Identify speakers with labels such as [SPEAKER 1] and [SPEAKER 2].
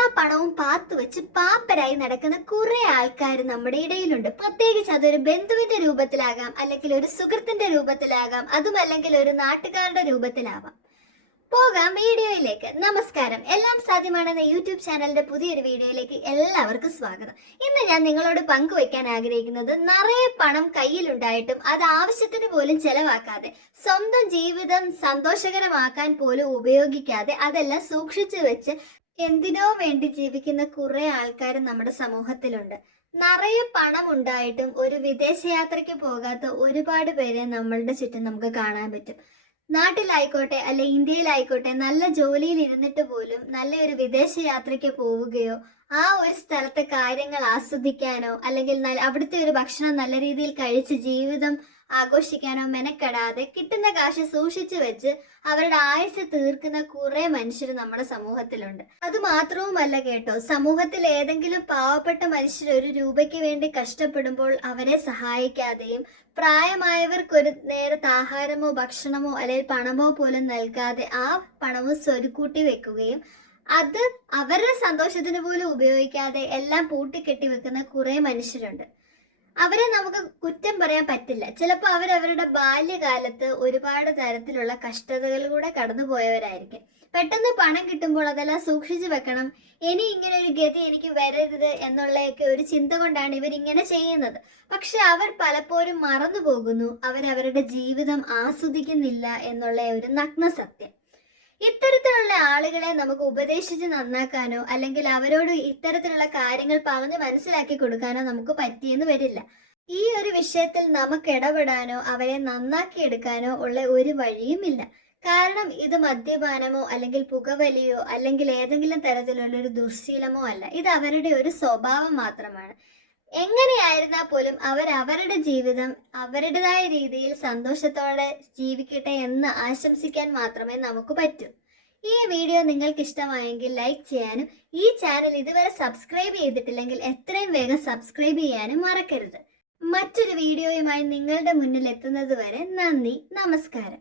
[SPEAKER 1] എല്ലാ പണവും പാത്തു വെച്ച് പാപ്പരായി നടക്കുന്ന കുറെ ആൾക്കാർ നമ്മുടെ ഇടയിലുണ്ട് പ്രത്യേകിച്ച് അതൊരു ബന്ധുവിന്റെ രൂപത്തിലാകാം അല്ലെങ്കിൽ ഒരു സുഹൃത്തിന്റെ രൂപത്തിലാകാം അതുമല്ലെങ്കിൽ ഒരു നാട്ടുകാരുടെ രൂപത്തിലാവാം പോകാം വീഡിയോയിലേക്ക് നമസ്കാരം എല്ലാം സാധ്യമാണെന്ന യൂട്യൂബ് ചാനലിന്റെ പുതിയൊരു വീഡിയോയിലേക്ക് എല്ലാവർക്കും സ്വാഗതം ഇന്ന് ഞാൻ നിങ്ങളോട് പങ്കുവയ്ക്കാൻ ആഗ്രഹിക്കുന്നത് നിറയെ പണം കയ്യിലുണ്ടായിട്ടും അത് ആവശ്യത്തിന് പോലും ചെലവാക്കാതെ സ്വന്തം ജീവിതം സന്തോഷകരമാക്കാൻ പോലും ഉപയോഗിക്കാതെ അതെല്ലാം സൂക്ഷിച്ചു വെച്ച് എന്തിനോ വേണ്ടി ജീവിക്കുന്ന കുറെ ആൾക്കാർ നമ്മുടെ സമൂഹത്തിലുണ്ട് നിറയെ പണം ഉണ്ടായിട്ടും ഒരു വിദേശയാത്രയ്ക്ക് പോകാത്ത ഒരുപാട് പേരെ നമ്മളുടെ ചുറ്റും നമുക്ക് കാണാൻ പറ്റും നാട്ടിലായിക്കോട്ടെ അല്ലെ ഇന്ത്യയിലായിക്കോട്ടെ നല്ല ജോലിയിൽ ഇരുന്നിട്ട് പോലും നല്ലൊരു വിദേശ യാത്രയ്ക്ക് പോവുകയോ ആ ഒരു സ്ഥലത്തെ കാര്യങ്ങൾ ആസ്വദിക്കാനോ അല്ലെങ്കിൽ അവിടുത്തെ ഒരു ഭക്ഷണം നല്ല രീതിയിൽ കഴിച്ച് ജീവിതം ആഘോഷിക്കാനോ മെനക്കെടാതെ കിട്ടുന്ന കാശ് സൂക്ഷിച്ചു വെച്ച് അവരുടെ ആയുസ് തീർക്കുന്ന കുറെ മനുഷ്യർ നമ്മുടെ സമൂഹത്തിലുണ്ട് അത് മാത്രവുമല്ല കേട്ടോ സമൂഹത്തിൽ ഏതെങ്കിലും പാവപ്പെട്ട മനുഷ്യർ ഒരു രൂപയ്ക്ക് വേണ്ടി കഷ്ടപ്പെടുമ്പോൾ അവരെ സഹായിക്കാതെയും പ്രായമായവർക്ക് ഒരു നേരത്തെ ആഹാരമോ ഭക്ഷണമോ അല്ലെങ്കിൽ പണമോ പോലും നൽകാതെ ആ പണവും സ്വരുക്കൂട്ടി വെക്കുകയും അത് അവരുടെ സന്തോഷത്തിന് പോലും ഉപയോഗിക്കാതെ എല്ലാം പൂട്ടിക്കെട്ടി വെക്കുന്ന കുറെ മനുഷ്യരുണ്ട് അവരെ നമുക്ക് കുറ്റം പറയാൻ പറ്റില്ല ചിലപ്പോൾ അവരവരുടെ ബാല്യകാലത്ത് ഒരുപാട് തരത്തിലുള്ള കഷ്ടതകളിലൂടെ കടന്നുപോയവരായിരിക്കും പെട്ടെന്ന് പണം കിട്ടുമ്പോൾ അതെല്ലാം സൂക്ഷിച്ചു വെക്കണം ഇനി ഇങ്ങനെ ഒരു ഗതി എനിക്ക് വരരുത് എന്നുള്ളയൊക്കെ ഒരു ചിന്ത കൊണ്ടാണ് ഇവരിങ്ങനെ ചെയ്യുന്നത് പക്ഷെ അവർ പലപ്പോഴും മറന്നു പോകുന്നു അവരവരുടെ ജീവിതം ആസ്വദിക്കുന്നില്ല എന്നുള്ള ഒരു നഗ്ന സത്യം ഇത്തരത്തിലുള്ള ആളുകളെ നമുക്ക് ഉപദേശിച്ച് നന്നാക്കാനോ അല്ലെങ്കിൽ അവരോട് ഇത്തരത്തിലുള്ള കാര്യങ്ങൾ പറഞ്ഞ് മനസ്സിലാക്കി കൊടുക്കാനോ നമുക്ക് പറ്റിയെന്ന് വരില്ല ഈ ഒരു വിഷയത്തിൽ നമുക്ക് ഇടപെടാനോ അവരെ നന്നാക്കി എടുക്കാനോ ഉള്ള ഒരു വഴിയുമില്ല കാരണം ഇത് മദ്യപാനമോ അല്ലെങ്കിൽ പുകവലിയോ അല്ലെങ്കിൽ ഏതെങ്കിലും തരത്തിലുള്ള ഒരു ദുശീലമോ അല്ല ഇത് അവരുടെ ഒരു സ്വഭാവം മാത്രമാണ് എങ്ങനെയായിരുന്നാൽ പോലും അവർ അവരുടെ ജീവിതം അവരുടേതായ രീതിയിൽ സന്തോഷത്തോടെ ജീവിക്കട്ടെ എന്ന് ആശംസിക്കാൻ മാത്രമേ നമുക്ക് പറ്റൂ ഈ വീഡിയോ നിങ്ങൾക്ക് ഇഷ്ടമായെങ്കിൽ ലൈക്ക് ചെയ്യാനും ഈ ചാനൽ ഇതുവരെ സബ്സ്ക്രൈബ് ചെയ്തിട്ടില്ലെങ്കിൽ എത്രയും വേഗം സബ്സ്ക്രൈബ് ചെയ്യാനും മറക്കരുത് മറ്റൊരു വീഡിയോയുമായി നിങ്ങളുടെ മുന്നിൽ എത്തുന്നത് വരെ നന്ദി നമസ്കാരം